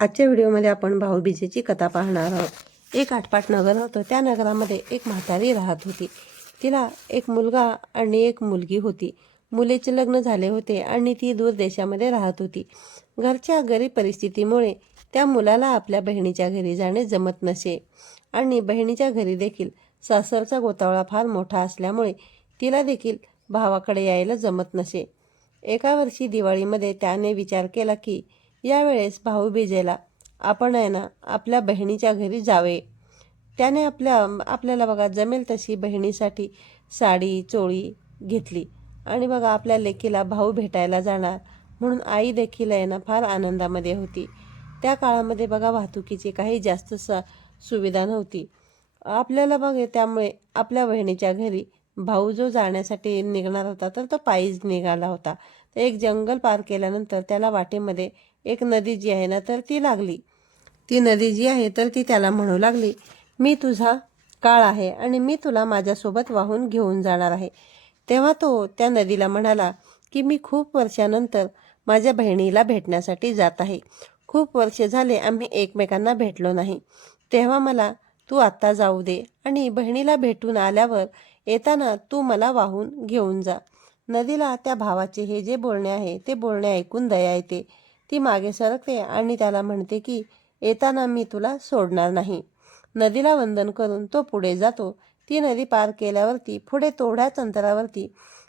आजच्या व्हिडिओमध्ये आपण भाऊबीजेची कथा पाहणार आहोत। एक आटपाट नगर होतं। त्या नगरामध्ये एक म्हातारी राहत होती। तिला एक मुलगा आणि एक मुलगी होती। मुलीचे लग्न झाले होते आणि ती दूर देशामध्ये राहत होती। घरच्या गरीब परिस्थितीमुळे त्या मुलाला आपल्या बहिणीच्या घरी जाणे जमत नसे आणि बहिणीच्या घरी देखील सासरचा गोतावळा फार मोठा असल्यामुळे तिला देखील भावाकडे यायला जमत नसे। एका वर्षी दिवाळीमध्ये त्याने विचार केला की यावेळेस भाऊबीजेला आपण आपल्या बहिणीच्या घरी जावे। त्याने आपल्याला बघा जमेल तशी बहिणीसाठी साडी चोळी घेतली आणि बघा आपल्या लेकीला भाऊ भेटायला जाणार म्हणून आई देखील फार आनंदामध्ये होती। त्या काळामध्ये बघा वाहतुकीची काही जास्त सुविधा नव्हती आपल्याला बघे, त्यामुळे आपल्या बहिणीच्या घरी भाऊ जो जाण्यासाठी निघणार होता तर तो पायीच निघाला होता। तर एक जंगल पार केल्यानंतर त्याला वाटेमध्ये एक नदी जी आहे तर ती लागली। ती नदी जी आहे तर ती त्याला म्हणू लागली, मी तुझा काळ आहे आणि मी तुला माझ्यासोबत वाहून घेऊन जाणार आहे। तेव्हा तो त्या नदीला म्हणाला की मी खूप वर्षानंतर माझ्या बहिणीला भेटण्यासाठी जात आहे। खूप वर्षे झाले आम्ही एकमेकांना भेटलो नाही, तेव्हा मला तू आत्ता जाऊ दे आणि बहिणीला भेटून आल्यावर येताना तू मला वाहून घेऊन जा। नदीला त्या भावाचे हे जे बोलणे आहे ते बोलणे ऐकून दया येते। ती मागे सरकते आणि त्याला म्हणते की येताना मी तुला सोडणार नाही। नदीला वंदन करून तो पुढे जातो। ती नदी पार केल्यावरती पुढे थोड्याच अंतरावरती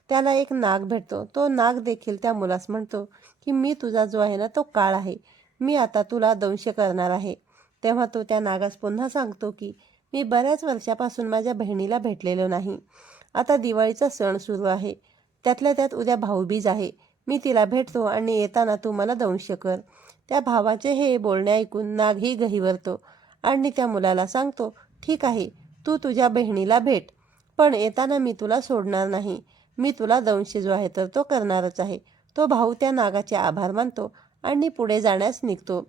त्याला एक नाग भेटतो। तो नाग देखील त्या मुलास म्हणतो की मी तुझा जो आहे तो काळ आहे, मी आता तुला दंश करणार आहे। तेव्हा तो त्या नागास पुन्हा सांगतो की मी बऱ्याच वर्षापासून माझ्या बहिणीला भेटलेलो नाही। आता दिवाळीचा सण सुरू आहे, त्यातल्या त्यात उद्या भाऊबीज आहे, मी तिला भेटतो आणि येताना तू मला दंश कर। त्या भावाचे हे बोलणे ऐकून नागही गहिवरतो आणि त्या मुलाला सांगतो, ठीक आहे, तू तुझ्या बहिणीला भेट, पण येताना मी तुला सोडणार नाही, मी तुला दंश जो आहे तर तो करणारच आहे। तो भाऊ त्या नागाचे आभार मानतो आणि पुढे जाण्यास निघतो।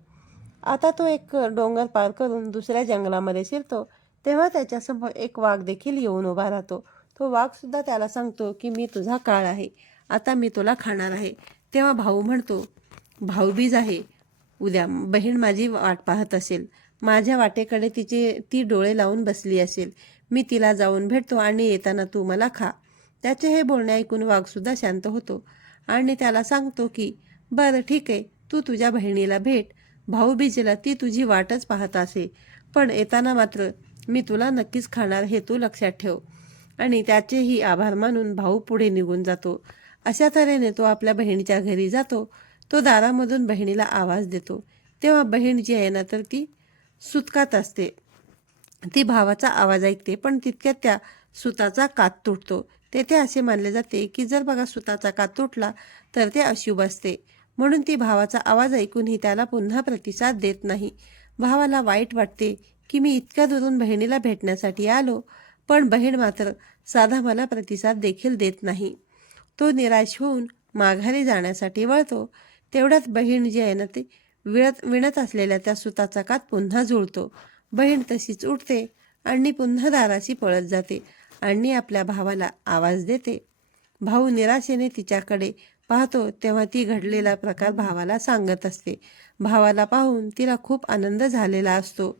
आता तो एक डोंगर पार करून दुसऱ्या जंगलामध्ये शिरतो, तेव्हा त्याच्यासमोर एक वाघ देखील येऊन उभा राहतो। तो वाघ सुद्धा त्याला सांगतो की मी तुझा काळ आहे, आता मी तुला खाणार आहे। तेव्हा भाऊ म्हणतो, भाऊबीज आहे उद्या, बहीण माझी वाट पाहत असेल, माझ्या वाटेकडे ती डोळे लावून बसली असेल, मी तिला जाऊन भेटतो आणि येताना तू मला खा। त्याचे हे बोलणे ऐकून वाघ सुद्धा शांत होतो आणि त्याला सांगतो की बरं ठीक आहे, तू तुझ्या बहिणीला भेट, भाऊबीजेला ती तुझी वाटच पाहत असे, पण येताना मात्र मी तुला नक्कीच खाणार हे तू लक्षात ठेव। आणि त्याचेही आभार मानून भाऊ पुढे निघून जातो। अशा तऱ्हेने तो आपल्या बहिणीच्या घरी जातो। तो दारामधून बहिणीला आवाज देतो, तेव्हा बहीण जी आहे तर ती सुतकात असते। ती भावाचा आवाज ऐकते, पण तितक्यात त्या सुताचा कात तुटतो। तेथे असे मानले जाते की जर बघा सुताचा कात तुटला तर ते अशुभ असते, म्हणून ती भावाचा आवाज ऐकूनही त्याला पुन्हा प्रतिसाद देत नाही। भावाला वाईट वाटते की मी इतक्या दुरून बहिणीला भेटण्यासाठी आलो, पण बहीण मात्र साधा मला प्रतिसाद देखील देत नाही। तो निराश होऊन माघारी जाण्यासाठी वळतो। तेवढ्यात बहीण जी आहे ती विणत असलेल्या त्या सुताचा कात पुन्हा जुळतो। बहीण तशीच उठते आणि पुन्हा दाराशी पळत जाते आणि आपल्या भावाला आवाज देते। भाऊ निराशेने तिच्याकडे पाहतो, तेव्हा ती घडलेला प्रकार भावाला सांगत असते। भावाला पाहून तिला खूप आनंद झालेला असतो।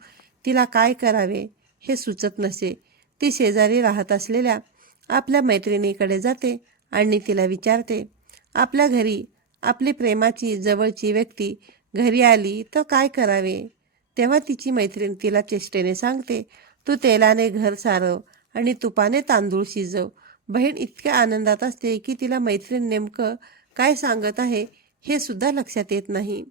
तिला काय करावे हे सुचत नसे। ती शेजारी राहत असलेल्या आपल्या मैत्रिणीकडे जाते आणि तिला विचारते, आपल्या घरी आपली प्रेमाची जवळची व्यक्ती घरी आली तर काय करावे। तेव्हा तिची मैत्रीण तिला चेष्टेने सांगते, तू तेलाने घर सारव आणि तुपाने तांदूळ शिजव। बहीण इतक्या आनंदात असते की तिला मैत्रीण नेमकं काय सांगत आहे हे सुद्धा लक्षात येत नाही।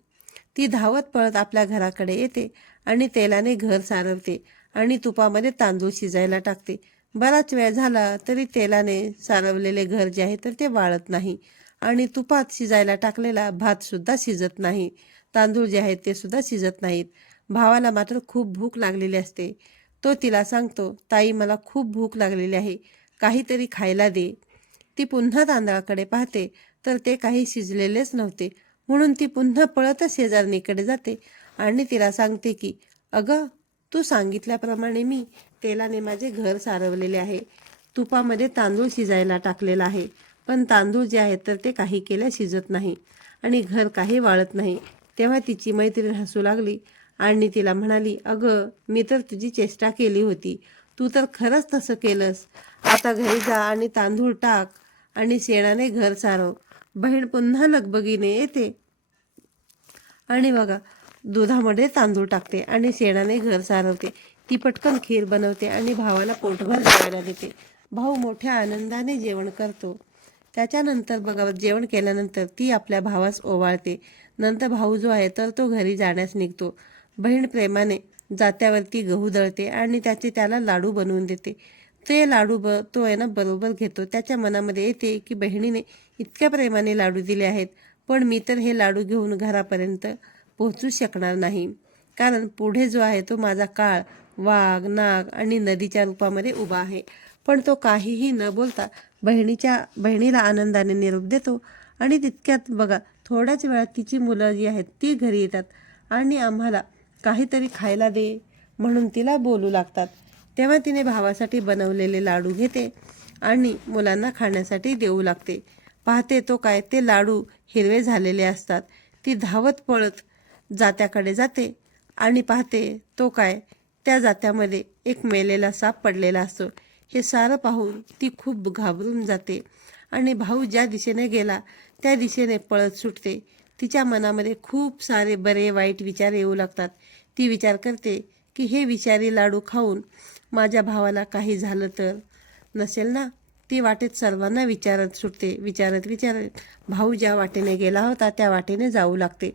ती धावत पळत आपल्या घराकडे येते आणि तेलाने घर सारवते आणि तुपामध्ये तांदूळ शिजायला टाकते। बराच वेळ झाला तरी तेलाने सारवलेले घर जे आहे तर ते वाळत नाही आणि तुपात शिजायला टाकलेला भात सुद्धा शिजत नाही, तांदूळ जे आहेत ते सुद्धा शिजत नाहीत। भावाला मात्र खूप भूक लागलेली असते। तो तिला सांगतो, ताई मला खूप भूक लागलेली आहे, काहीतरी खायला दे। ती पुन्हा तांदळाकडे पाहते तर ते काही शिजलेलेच नव्हते, म्हणून ती पुन्हा पळतच शेजारणीकडे जाते आणि तिला सांगते की अगं, तू सांगितल्याप्रमाणे मी तेलाने माझे घर सारवलेले आहे, तुपामध्ये तांदूळ शिजायला टाकलेला आहे, पण तांदूळ जे आहेत तर ते काही केल्या शिजत नाही आणि घर काही वाळत नाही। तेव्हा तिची मैत्रीण हसू लागली आणि तिला म्हणाली, अगं मी तर तुझी चेष्टा केली होती, तू तर खरंच तसं केलंस. आता घरी जा आणि तांदूळ टाक आणि शेणाने घर सारव. बहीण पुन्हा लगबगीने येते आणि बघा दुधामध्ये तांदूळ टाकते आणि शेणाने घर सारवते. ती पटकन खीर बनवते आणि भावाला पोटभर जेवायला देते. भाऊ मोठ्या आनंदाने जेवण करतो. त्याच्यानंतर बघा जेवण केल्यानंतर ती आपल्या भावास ओवाळते. नंतर भाऊ जो आहे तर तो घरी जाण्यास निघतो. बहीण प्रेमाने जात्यावरती गहू दळते आणि त्याला लाडू बनवून देते. ते लाडू तो आहे ना बरोबर घेतो. त्याच्या मनामध्ये येते की बहिणीने इतक्या प्रेमाने लाडू दिले आहेत, पण मी तर हे लाडू घेऊन घरापर्यंत पोहोचू शकणार नाही, कारण पुढे जो आहे तो माझा काळ वाघ, नाग आणि नदीच्या रूपामध्ये उभा आहे. पण तो काहीही न बोलता बहिणीला आनंदाने निरोप देतो आणि तितक्यात बघा थोड्याच वेळात तिची मुलं जी आहेत ती घरी येतात आणि आम्हाला काहीतरी खायला दे म्हणून तिला बोलू लागतात. तेव्हा तिने भावासाठी बनवलेले लाडू घेते आणि मुलांना खाण्यासाठी देऊ लागते. पाहते तो काय ते लाडू हिरवे झालेले असतात. ती धावत पळत जात्याकडे जाते आणि पाहते तो काय त्या जात्यामध्ये एक मेलेला साप पडलेला असतो. हे सारं पाहून ती खूप घाबरून जाते आणि भाऊ ज्या दिशेने गेला त्या दिशेने पळत सुटते. तिच्या मनामध्ये खूप सारे बरे वाईट विचार येऊ लागतात. ती विचार करते की हे विषारी लाडू खाऊन माझ्या भावाला काही झालं तर नसेल ना. ती वाटेत सर्वांना विचारत सुटते. विचारत भाऊ ज्या वाटेने गेला होता त्या वाटेने जाऊ लागते.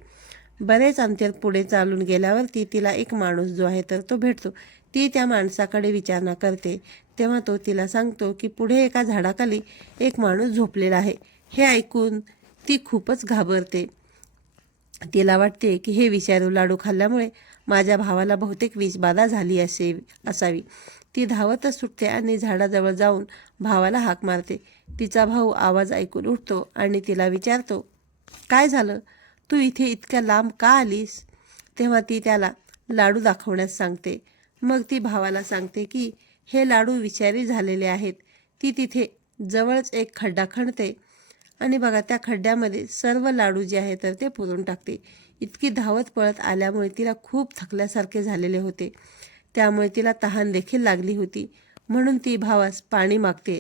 बरेच अंतर पुढे चालून गेल्यावरती तिला एक माणूस जो आहे तर तो भेटतो. ती त्या माणसाकडे विचारणा करते. तेव्हा तो तिला सांगतो की पुढे एका झाडाखाली एक माणूस झोपलेला आहे. हे ऐकून ती खूपच घाबरते. तिला वाटते की हे विषारी लाडू खाल्ल्यामुळे माझ्या भावाला बहुतेक विषबाधा झाली असावी. ती धावतच सुटते आणि झाडाजवळ जाऊन भावाला हाक मारते. तिचा भाऊ आवाज ऐकून उठतो आणि तिला विचारतो, काय झालं, तू इथे इतक्या लांब का आलीस? तेव्हा ती त्याला लाडू दाखवण्यास सांगते. मग ती भावाला सांगते की हे लाडू विषारी झालेले आहेत. ती तिथे जवळच एक खड्डा खणते आणि बघा त्या खड्ड्यामध्ये सर्व लाडू जे आहे तर ते पुरून टाकते. इतकी धावत पळत आल्यामुळे तिला खूप थकल्यासारखे झालेले होते. त्यामुळे तिला तहान देखील लागली होती. म्हणून ती भावास पाणी मागते,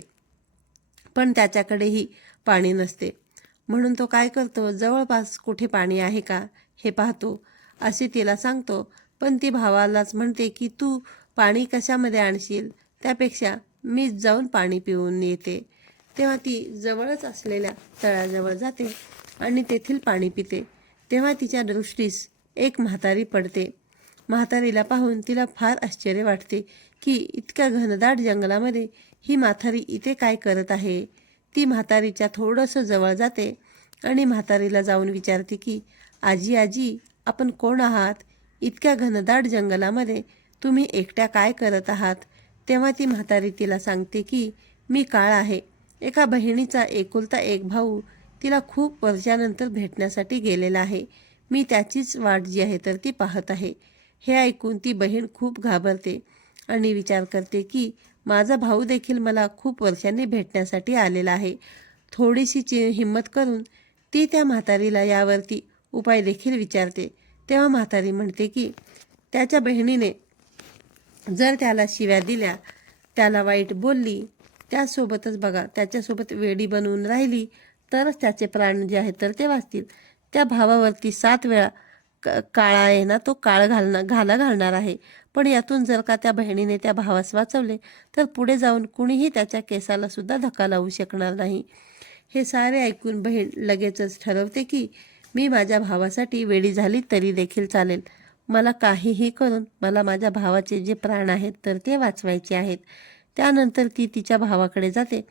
पण त्याच्याकडेही पाणी नसते. म्हणून तो काय करतो, जवळपास कुठे पाणी आहे का हे पाहतो असे तिला सांगतो. पण ती भावालाच म्हणते की तू पाणी कशामध्ये आणशील, त्यापेक्षा मीच जाऊन पाणी पिऊन येते. तेव्हा ती जवळच असलेल्या तळ्याजवळ जाते आणि तेथील पाणी पिते. तेव्हा तिच्या दृष्टीस एक म्हातारी पडते. म्हातारीला पाहून तिला फार आश्चर्य वाटते की इतक्या घनदाट जंगलामध्ये ही म्हातारी इथे काय करत आहे. ती म्हातारीच्या थोडंसं जवळ जाते आणि म्हातारीला जाऊन विचारते की आजी आपण कोण आहात? इतक्या घनदाट जंगलामध्ये तुम्ही एकट्या काय करत आहात? तेव्हा ती म्हातारी तिला सांगते की मी काळ आहे. एका बहिणीचा एकुलता एक भाऊ तिला खूप वर्षानंतर भेटण्यासाठी गेलेला आहे. मी त्याचीच वाट जी आहे तर ती पाहत आहे. हे ऐकून ती बहीण खूप घाबरते आणि विचार करते की माझा भाऊ देखील मला खूप वर्षांनी भेटण्यासाठी आलेला आहे. थोडीशी हिंमत करून ती त्या म्हातारीला यावरती उपाय देखील विचारते. तेव्हा म्हातारी म्हणते की त्याच्या बहिणीने जर त्याला शिव्या दिल्या, त्याला वाईट बोलली, त्यासोबतच बघा त्याच्यासोबत वेडी बनवून राहिली तरच त्याचे प्राण जे आहेत तर ते वाचतील. त्या भावावरती 7 वेळा काळा आहे ना तो घाला घालणार आहे. पण यातून जर का त्या बहिणीने त्या भावास वाचवले तर पुढे जाऊन कुणीही त्याच्या केसाला सुद्धा धक्का लावू शकणार नाही. हे सारे ऐकून बहीण लगेचच ठरवते की मी माझ्या भावासाठी वेडी झाली तरी देखील चालेल. मला काहीही करून मला माझ्या भावाचे जे प्राण आहेत तर ते वाचवायचे आहेत. त्यानंतर ती तिच्या भावाकडे जाते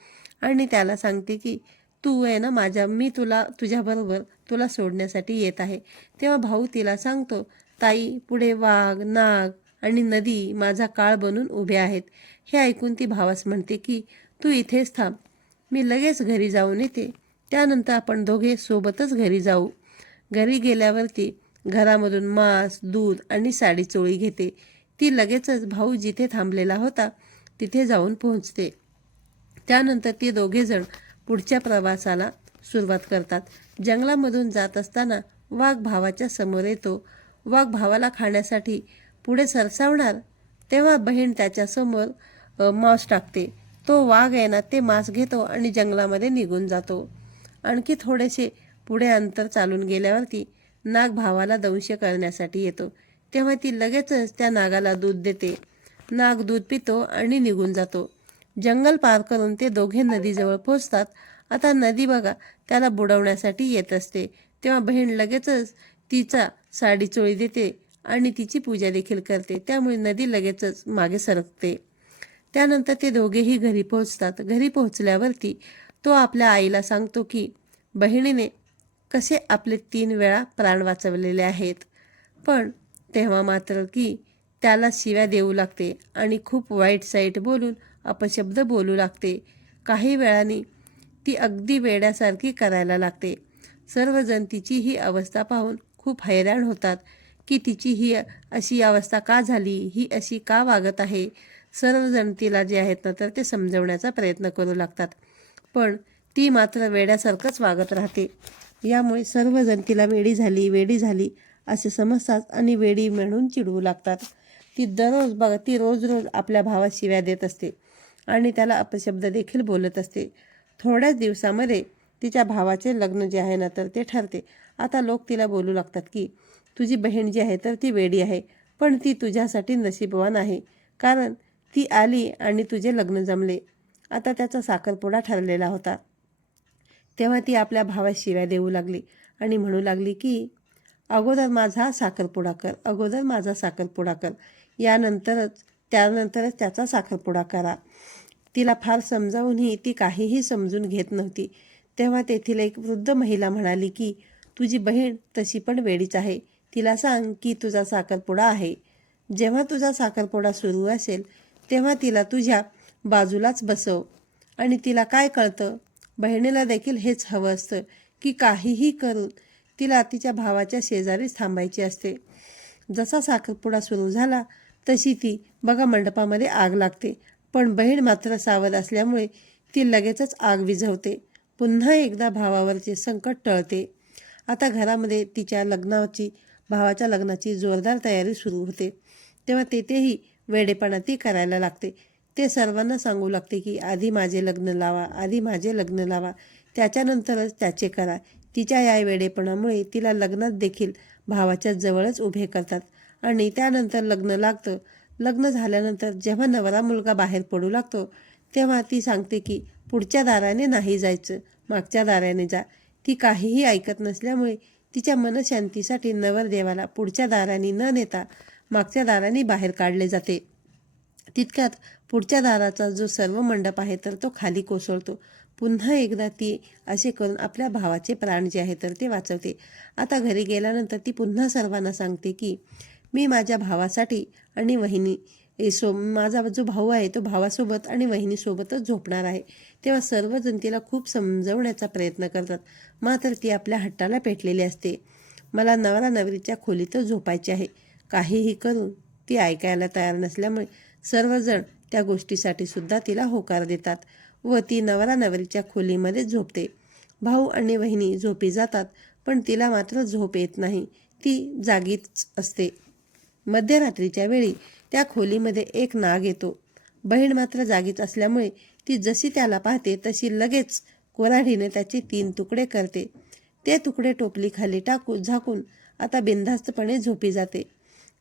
आणि त्याला सांगते की तू आहे ना मी तुझ्याबरोबर तुला सोडण्यासाठी येत आहे. तेव्हा भाऊ तिला सांगतो, ताई पुढे वाघ, नाग आणि नदी माझा काळ बनून उभे आहेत. हे ऐकून ती भावास म्हणते की तू इथेच थांब, मी लगेच घरी जाऊन येते. त्यानंतर आपण दोघे सोबतच घरी जाऊ. घरी गेल्यावरती घरामधून मांस, दूध आणि साडी चोळी घेते. ती लगेचच भाऊ जिथे थांबलेला होता तिथे जाऊन पोहोचते. त्यानंतर ते दोघेजण पुढच्या प्रवासाला सुरुवात करतात. जंगलामधून जात असताना वाघ भावाच्या समोर येतो. वाघ भावाला खाण्यासाठी पुढे सरसावणार तेव्हा बहीण त्याच्यासमोर मांस टाकते. तो वाघ आहे ना ते मांस घेतो आणि जंगलामध्ये निघून जातो. आणखी थोडेसे पुढे अंतर चालून गेल्यावरती नाग भावाला दंश करण्यासाठी येतो. तेव्हा ती लगेचच त्या नागाला दूध देते. नाग दूध पितो आणि निघून जातो. जंगल पार करून ते दोघे नदीजवळ पोचतात. आता नदी बघा त्याला बुडवण्यासाठी येत असते. तेव्हा बहीण लगेचच तिचा साडी चोळी देते आणि तिची पूजा देखील करते. त्यामुळे नदी लगेचच मागे सरकते. त्यानंतर ते दोघेही घरी पोहोचतात. घरी पोहोचल्यावरती तो आपल्या आईला सांगतो की बहिणीने कसे आपले 3 वेळा प्राण वाचवलेले आहेत. पण तेव्हा मात्र की त्याला शिव्या देऊ लागते आणि खूप वाईट साईट बोलून अपशब्द बोलू लागते. काही वेळाने ती अगदी वेड्यासारखी करायला लागते. सर्वजण तिची ही अवस्था पाहून खूप हैराण होतात की तिची ही अशी अवस्था का झाली, ही अशी का वागत आहे. सर्वजण तिला जे आहेत ना तर ते समजवण्याचा प्रयत्न करू लागतात. पण ती मात्र वेड्यासारखंच वागत राहते. यामुळे सर्वजण तिला वेडी झाली असे समजतात आणि वेडी म्हणून चिडवू लागतात. ती रोज आपल्या भावास शिव्या देत असते आणि त्याला अपशब्द देखील बोलत असते. थोड्याच दिवसामध्ये तिच्या भावाचे लग्न जे आहे ना तर ते ठरते. आता लोक तिला बोलू लागतात की तुझी बहीण जी आहे तर ती वेडी आहे, पण ती तुझ्यासाठी नशीबवान आहे, कारण ती आली आणि तुझे लग्न जमले. आता त्याचा साखरपुडा ठरलेला होता. तेव्हा ती आपल्या भावास शिव्या देऊ लागली आणि म्हणू लागली की अगोदर माझा साखरपुडा कर, त्यानंतरच त्याचा साखरपुडा करा. तिला फार समजावूनही ती काहीही समजून घेत नव्हती. तेव्हा तेथील एक वृद्ध महिला म्हणाली की तुझी बहीण तशी पण वेडीच आहे. तिला सांग की तुझा साखरपुडा आहे. जेव्हा तुझा साखरपुडा सुरू असेल तेव्हा तिला तुझ्या बाजूलाच बसव. आणि तिला काय कळतं, बहिणीला देखील हेच हवं असतं की काहीही करून तिला तिच्या भावाच्या शेजारीच थांबायची असते. जसा साखरपुडा सुरू झाला तशी ती बघा मंडपामध्ये आग लागते. पण बहीण मात्र सावध असल्यामुळे ती लगेचच आग विझवते. पुन्हा एकदा भावावरचे संकट टळते. आता घरामध्ये तिच्या भावाच्या लग्नाची जोरदार तयारी सुरू होते. तेव्हा तेथेही वेडेपणा ती करायला लागते. ते सर्वांना सांगू लागते की आधी माझे लग्न लावा, त्याच्यानंतरच त्याचे करा. तिच्या या वेडेपणामुळे तिला लग्नात देखील भावाच्या जवळच उभे करतात आणि त्यानंतर लग्न लागतं. लग्न झाल्यानंतर जेव्हा नवरा मुलगा बाहेर पडू लागतो तेव्हा ती सांगते की पुढच्या दाराने नाही जायचं, मागच्या दाराने जा. ती काहीही ऐकत नसल्यामुळे तिच्या मनशांतीसाठी नवरदेवाला पुढच्या दाराने न नेता मागच्या दाराने बाहेर काढले जाते. तितक्यात पुढच्या दाराचा जो सर्व मंडप आहे तर तो खाली कोसळतो. पुन्हा एकदा ती असे करून आपल्या भावाचे प्राण जे आहे तर ते वाचवते. आता घरी गेल्यानंतर ती पुन्हा सर्वांना सांगते की मी माझ्या भावासाठी आणि माझा जो भाऊ आहे तो भावासोबत आणि वहिनीसोबतच झोपणार आहे. तेव्हा सर्वजण तिला खूप समजवण्याचा प्रयत्न करतात. मात्र ती आपल्या हट्टाला पेटलेली असते. मला नवरा नवरीच्या खोलीतच झोपायचे आहे. काहीही करून ती ऐकायला तयार नसल्यामुळे सर्वजण त्या गोष्टीसाठी सुद्धा तिला होकार देतात व ती नवरा नवरीच्या खोलीमध्ये झोपते. भाऊ आणि वहिनी झोपी जातात पण तिला मात्र झोप येत नाही. ती जागीच असते. मध्यरात्रीच्या वेळी त्या खोलीमध्ये एक नाग येतो. बहीण मात्र जागीच असल्यामुळे ती जशी त्याला पाहते तशी लगेच कोराडीने त्याचे 3 तुकडे करते. ते तुकडे टोपलीखाली झाकून आता बिनधास्तपणे झोपी जाते.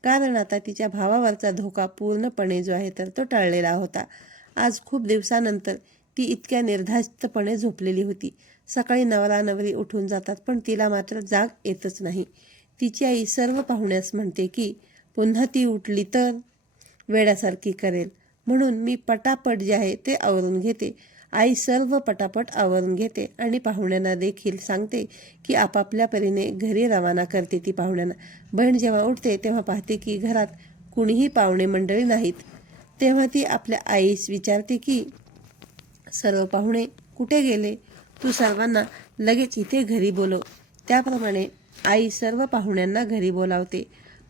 कारण आता तिच्या भावावरचा धोका पूर्णपणे जो आहे तर तो टळलेला होता. आज खूप दिवसानंतर ती इतक्या निर्धास्तपणे झोपलेली होती. सकाळी नवरा नवरी उठून जातात पण तिला मात्र जाग येतच नाही. तिची आई सर्व पाहुण्यास म्हणते की पुन्हा ती उठली तर वेड्यासारखी करेल, म्हणून मी पटापट जे आहे ते आवरून घेते. आई सर्व पटापट आवरून घेते आणि पाहुण्यांना देखील सांगते की आपापल्या परीने घरी रवाना करते ती पाहुण्यांना. बहीण जेव्हा उठते तेव्हा पाहते की घरात कुणीही पाहुणे मंडळी नाहीत. तेव्हा ती आपल्या आईस विचारते की सर्व पाहुणे कुठे गेले, तू सर्वांना लगेच इथे घरी बोलव. त्याप्रमाणे आई सर्व पाहुण्यांना घरी बोलावते.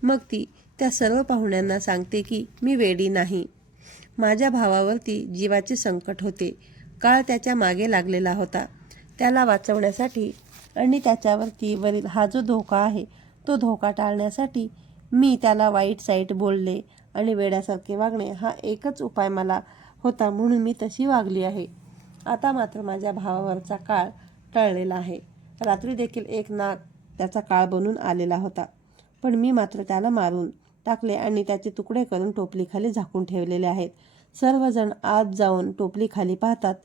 मग ती त्या सर्व पाहुण्यांना सांगते की मी वेडी नाही. माझ्या भावावरती जीवाचे संकट होते. काळ त्याच्या मागे लागलेला होता. त्याला वाचवण्यासाठी आणि वरील हा जो धोका आहे तो धोका टाळण्यासाठी मी त्याला वाईट साईट बोलले आणि वेड्यासारखे वागणे हा एकच उपाय मला होता, म्हणून मी तशी वागली आहे. आता मात्र माझ्या भावावरचा काळ टळलेला आहे. रात्री देखील एक नाग त्याचा काळ बनून आलेला होता, पण मी मात्र त्याला मारून टाकले आणि त्याचे तुकडे करून टोपलीखाली झाकून ठेवलेले आहेत. सर्वजण आत जाऊन टोपली खाली पाहतात,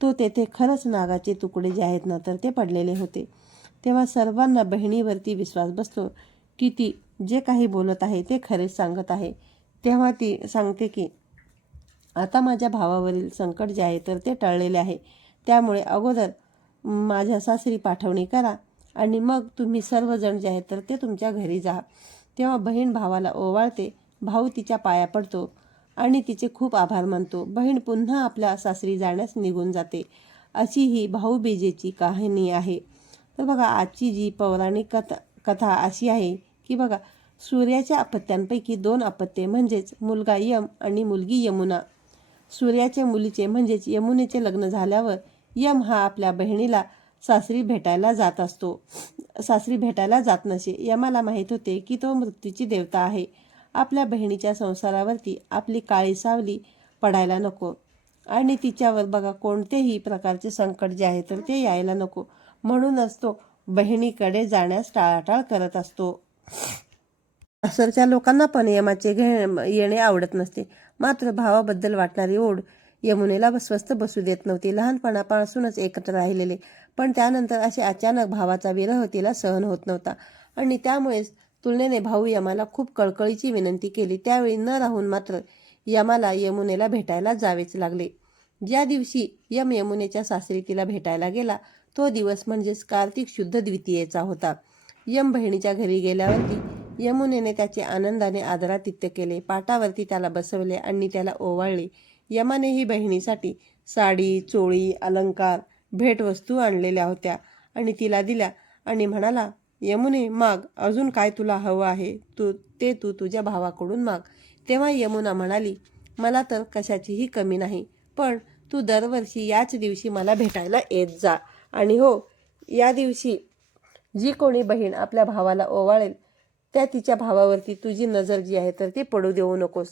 तो तेथे खरंच नागाचे तुकडे जे आहेत ना तर ते पडलेले होते. तेव्हा सर्वांना बहिणीवरती विश्वास बसतो की ती जे काही बोलत आहे ते खरेच सांगत आहे. तेव्हा ती सांगते की आता माझ्या भावावरील संकट जे आहे तर ते टळलेले आहे, त्यामुळे अगोदर माझ्या सासरी पाठवणी करा आणि मग तुम्ही सर्वजण जे आहेत तर ते तुमच्या घरी जा. तेव्हा बहीण भावाला ओवाळते, भाऊ तिच्या पाया पडतो आणि तिचे खूप आभार मानतो. बहीण पुन्हा आपल्या सासरी जाण्यास निघून जाते. अशी ही भाऊबीजेची कहाणी आहे. तर बघा, आजची जी पौराणिक कथा अशी आहे की बघा, सूर्याच्या अपत्यांपैकी 2 अपत्ये म्हणजेच मुलगा यम आणि मुलगी यमुना. सूर्याच्या मुलीचे म्हणजेच यमुनेचे लग्न झाल्यावर यम हा आपल्या बहिणीला सासरी भेटायला जात नसे. यमाला माहीत होते की तो मृत्यूची देवता आहे. आपल्या बहिणीच्या संसारावरती आपली काळी सावली पडायला नको आणि तिच्यावर बघा कोणतेही प्रकारचे संकट जे आहे तर ते यायला नको, म्हणूनच तो बहिणीकडे जाण्यास टाळाटाळ करत असतो. सासरच्या लोकांना पण यमाचे येणे आवडत नसते, मात्र भावाबद्दल वाटणारी ओढ यमुनेला स्वस्थ बसू देत नव्हती. लहानपणापासूनच एकत्र राहिलेले, पण त्यानंतर असे अचानक भावाचा विरह तिला सहन होत नव्हता आणि त्यामुळेच तुलनेने भाऊ यमाला खूप कळकळीची विनंती केली. त्यावेळी न राहून मात्र यमाला यमुनेला भेटायला जावेच लागले. ज्या दिवशी यम यमुनेच्या सासरी तिला भेटायला गेला तो दिवस म्हणजेच कार्तिक शुद्ध द्वितीयेचा होता. यम बहिणीच्या घरी गेल्यावरती यमुनेने त्याचे आनंदाने आदरातिथ्य केले. पाटावरती त्याला बसवले आणि त्याला ओवाळले. यमानेही बहिणीसाठी साडी, चोळी, अलंकार, भेटवस्तू आणलेल्या होत्या आणि तिला दिल्या आणि म्हणाला, यमुने माग, अजून काय तुला हवं आहे तू तुझ्या भावाकडून माग. तेव्हा यमुना म्हणाली, मला तर कशाचीही कमी नाही, पण तू दरवर्षी याच दिवशी मला भेटायला येत जा. आणि हो, या दिवशी जी कोणी बहीण आपल्या भावाला ओवाळेल त्या तिच्या भावावरती तुझी नजर जी आहे तर ती पडू देऊ नकोस.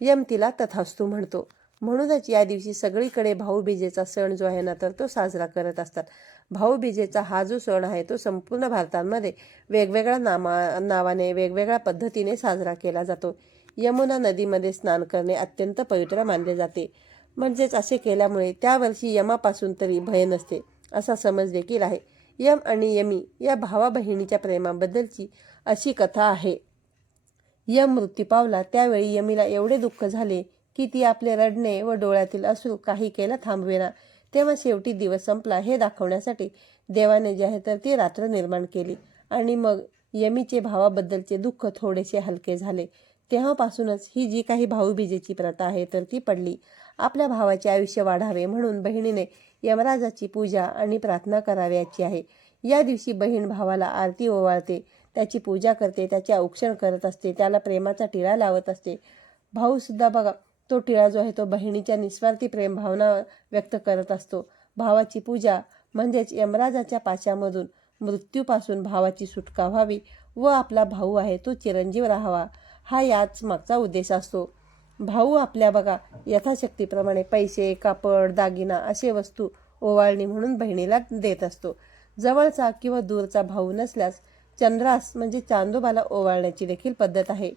यम तिला तथास्तु म्हणतो. म्हणूनच या दिवशी सगळीकडे भाऊबीजेचा सण जो आहे ना तर तो साजरा करत असतात. भाऊबीजेचा हा जो सण आहे तो संपूर्ण भारतामध्ये वेगवेगळ्या नावाने वेगवेगळ्या पद्धतीने साजरा केला जातो. यमुना नदीमध्ये स्नान करणे अत्यंत पवित्र मानले जाते. म्हणजेच असे केल्यामुळे त्यावर्षी यमापासून तरी भय नसते असा समज देखील आहे. यम आणि यमी या भावा बहिणीच्या प्रेमाबद्दलची अशी कथा आहे. यम मृत्यू पावला त्यावेळी यमीला एवढे दुःख झाले की ती आपले रडणे व डोळ्यातील अश्रू काही केला थांबवेना. तेव्हा शेवटी दिवस संपला हे दाखवण्यासाठी देवाने जे आहे तर ती रात्र निर्माण केली आणि मग यमीचे भावाबद्दलचे दुःख थोडेसे हलके झाले. तेव्हापासूनच ही जी काही भाऊबीजेची प्रथा आहे तर ती पडली. आपल्या भावाचे आयुष्य वाढावे म्हणून बहिणीने यमराजाची पूजा आणि प्रार्थना करावयाची आहे. या दिवशी बहीण भावाला आरती ओवाळते, त्याची पूजा करते, त्याचे औक्षण करत असते, त्याला प्रेमाचा टिळा लावत असते. भाऊसुद्धा बघा, तो टिळा जो आहे तो बहिणीच्या निस्वार्थी प्रेम भावना व्यक्त करत असतो. भावाची पूजा म्हणजेच यमराजाच्या पाशामधून मृत्यूपासून भावाची सुटका व्हावी व आपला भाऊ आहे तो चिरंजीव राहावा, हा याच मागचा उद्देश असतो. भाऊ आपल्या बघा यथाशक्तीप्रमाणे पैसे, कापड, दागिना असे वस्तू ओवाळणी म्हणून बहिणीला देत असतो. जवळचा किंवा दूरचा भाऊ नसल्यास चंद्रास म्हणजे चांदोबाला ओवाळण्याची देखील पद्धत आहे.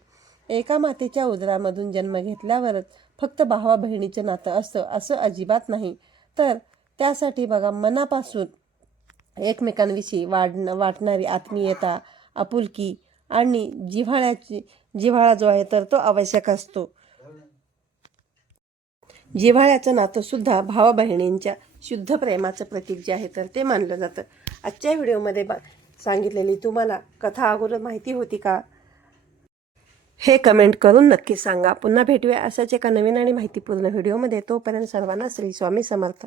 एका मातेच्या उदरामधून जन्म घेतल्यावरच फक्त भावा बहिणीचं नातं असतं असं अजिबात नाही, तर त्यासाठी बघा मनापासून एकमेकांविषयी वाटणारी आत्मीयता, आपुलकी आणि जिव्हाळा जो आहे तर तो आवश्यक असतो. जिव्हाळ्याचं नातं सुद्धा भावा बहिणींच्या शुद्ध प्रेमाचं प्रतीक जे आहे तर ते मानलं जातं. आजच्या व्हिडिओमध्ये सांगितलेली तुम्हाला कथा अगोदर माहिती होती का हे कमेंट करून नक्की सांगा. पुन्हा भेटूया अशाच एका नवीन आणि माहितीपूर्ण व्हिडिओमध्ये. तोपर्यंत सर्वांना श्री स्वामी समर्थ.